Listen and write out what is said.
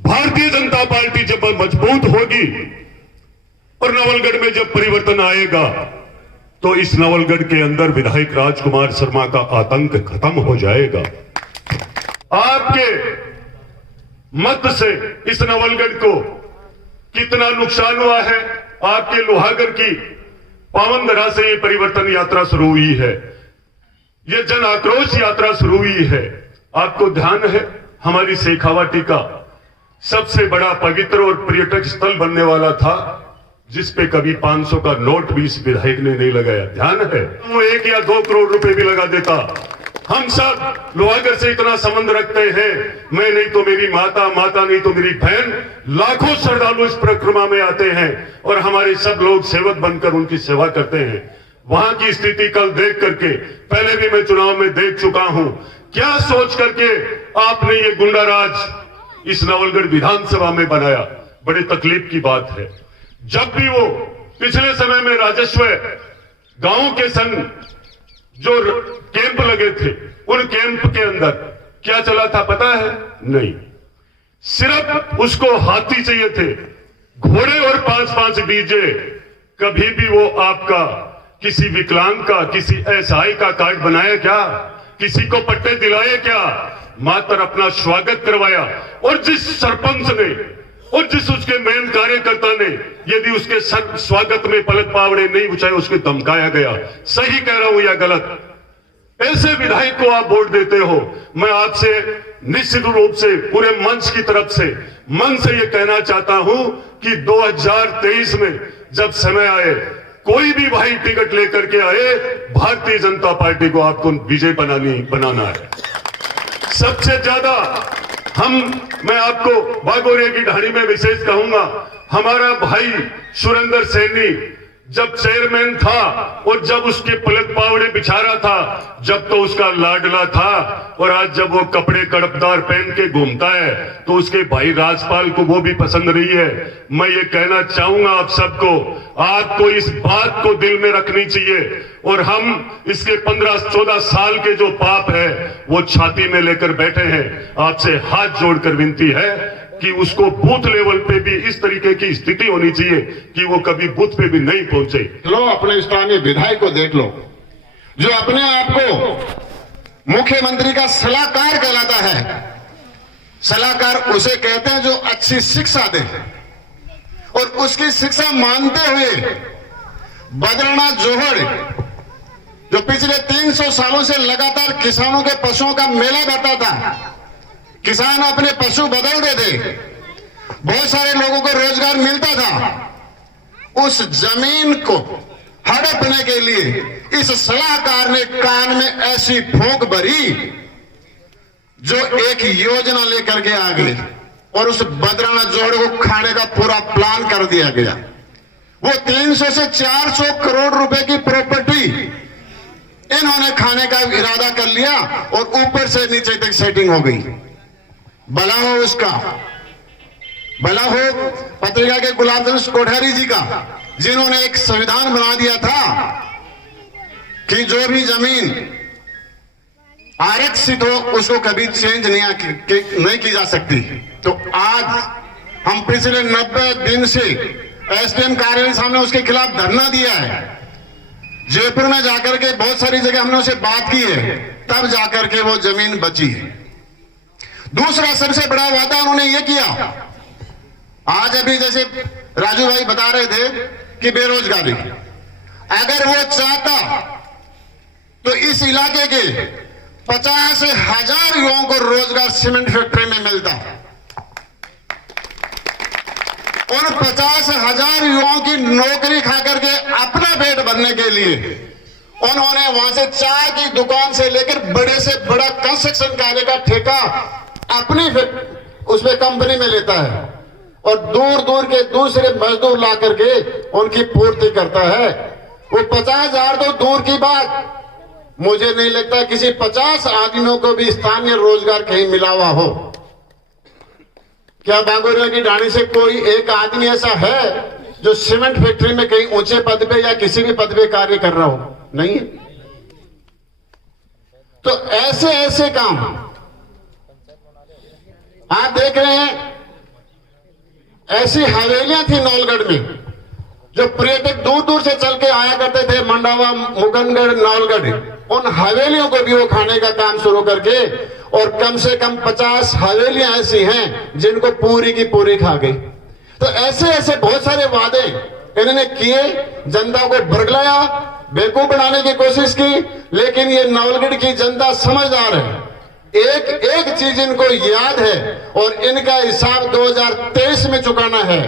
Bharatiya Janata party जब मजबूत होगी और नवलगढ़ में जब परिवर्तन आएगा तो इस नवलगढ़ के अंदर विधायक राजकुमार शर्मा का आतंक खत्म हो जाएगा। आपके मत से इस नवलगढ़ को कितना नुकसान हुआ है, आपके लोहागढ़ की पावन धरा से ये परिवर्तन यात्रा शुरू हुई है, ये जन आक्रोश यात्रा शुरू हुई है। आपको ध्यान है हमारी शेखावाटी का सबसे बड़ा पवित्र और पर्यटक स्थल बनने वाला था, जिस पे कभी 500 का नोट भी इस विधायक ने नहीं लगाया। ध्यान है, वो 1 या 2 करोड़ रुपए भी लगा देता। हम सब लोहागढ़ से इतना संबंध रखते हैं, मैं नहीं तो मेरी माता, माता नहीं तो मेरी बहन, लाखों श्रद्धालु इस परिक्रमा में आते हैं और हमारे सब लोग सेवक बनकर उनकी सेवा करते हैं। वहां की स्थिति कल देख करके, पहले भी मैं चुनाव में देख चुका हूं, क्या सोच करके आपने ये गुंडाराज इस नवलगढ़ विधानसभा में बनाया। बड़ी तकलीफ की बात है, जब भी वो पिछले समय में राजस्व गांव के संग जो कैंप लगे थे, उन कैंप के अंदर क्या चला था पता है? नहीं, सिर्फ उसको हाथी चाहिए थे, घोड़े और 5-5 डीजे। कभी भी वो आपका किसी विकलांग का, किसी एसआई का कार्ड बनाया क्या? किसी को पट्टे दिलाए क्या? मात्र अपना स्वागत करवाया। और जिस सरपंच ने और जिस उसके मेन कार्यकर्ता ने यदि उसके स्वागत में पलक पावड़े नहीं उछाए, उसके धमकाया गया। सही कह रहा हूं या गलत? ऐसे विधायक को आप वोट देते हो। मैं आपसे निश्चित रूप से पूरे मंच की तरफ से मन से यह कहना चाहता हूं कि 2023 में जब समय आए, कोई भी भाई टिकट लेकर के आए, भारतीय जनता पार्टी को आपको विजय बनाना है। सबसे ज्यादा मैं आपको बागोरिया की ढाणी में विशेष कहूंगा, हमारा भाई सुरेंद्र सैनी जब चेयरमैन था और जब उसके पलक पावड़े बिछा रहा था, जब तो उसका लाडला था, और आज जब वो कपड़े कड़पदार पहन के घूमता है तो उसके भाई राजपाल को वो भी पसंद नहीं है। मैं ये कहना चाहूंगा आप सबको, आपको इस बात को दिल में रखनी चाहिए। और हम इसके 15-14 साल के जो पाप है वो छाती में लेकर बैठे हैं। आपसे हाथ जोड़कर विनती है कि उसको बूथ लेवल पे भी इस तरीके की स्थिति होनी चाहिए कि वो कभी बूथ पे भी नहीं पहुंचे। लो अपने स्थानीय विधायक को देख लो, जो अपने आप को मुख्यमंत्री का सलाहकार कहलाता है। सलाहकार उसे कहते हैं जो अच्छी शिक्षा दे, और उसकी शिक्षा मानते हुए बद्रीनाथ जोहड़ जो पिछले 300 सालों से लगातार किसानों के पशुओं का मेला करता था, किसान अपने पशु बदल देते, बहुत सारे लोगों को रोजगार मिलता था। उस जमीन को हड़पने के लिए इस सलाहकार ने कान में ऐसी फूंक भरी जो एक योजना लेकर के आ गए, और उस बद्रीनाथ जोहड़ को खाने का पूरा प्लान कर दिया गया। वो 300 से 400 करोड़ रुपए की प्रॉपर्टी इन्होंने खाने का इरादा कर लिया, और ऊपर से नीचे तक सेटिंग हो गई। भला हो उसका, भला हो पत्रिका के गुलाब चंद कोठारी जी का, जिन्होंने एक संविधान बना दिया था कि जो भी जमीन आरक्षित हो उसको कभी चेंज नहीं की जा सकती। तो आज हम पिछले 90 दिन से एसडीएम कार्यालय सामने उसके खिलाफ धरना दिया है। जयपुर में जाकर के बहुत सारी जगह हमने उसे बात की है, तब जाकर के वो जमीन बची है। दूसरा सबसे बड़ा वादा उन्होंने ये किया, आज अभी जैसे राजू भाई बता रहे थे कि बेरोजगारी, अगर वो चाहता तो इस इलाके के 50,000 युवाओं को रोजगार सीमेंट फैक्ट्री में मिलता। और 50,000 युवाओं की नौकरी खा करके अपना पेट भरने के लिए उन्होंने वहां से चाय की दुकान से लेकर बड़े से बड़ा कंस्ट्रक्शन कार्य का ठेका अपनी उसमें कंपनी में लेता है, और दूर दूर के दूसरे मजदूर ला करके उनकी पूर्ति करता है। वो 50,000 तो दूर की बात, मुझे नहीं लगता किसी 50 आदमियों को भी स्थानीय रोजगार कहीं मिला हुआ हो। क्या बागोरिया की ढाणी से कोई एक आदमी ऐसा है जो सीमेंट फैक्ट्री में कहीं ऊंचे पद पे या किसी भी पद पे कार्य कर रहा हो? नहीं है। तो ऐसे ऐसे काम आप देख रहे हैं ऐसी हवेलियां थी नवलगढ़ में जो पर्यटक दूर दूर से चल के आया करते थे, मंडावा, मुकुंदगढ़, नवलगढ़। उन हवेलियों को भी वो खाने का काम शुरू करके, और कम से कम 50 हवेलियां ऐसी हैं जिनको पूरी की पूरी खा गई। तो ऐसे ऐसे बहुत सारे वादे इन्होंने किए, जनता को बरगलाया, बेवकूफ बनाने की कोशिश की। लेकिन ये नवलगढ़ की जनता समझदार है, एक एक चीज इनको याद है और इनका हिसाब 2023 में चुकाना है।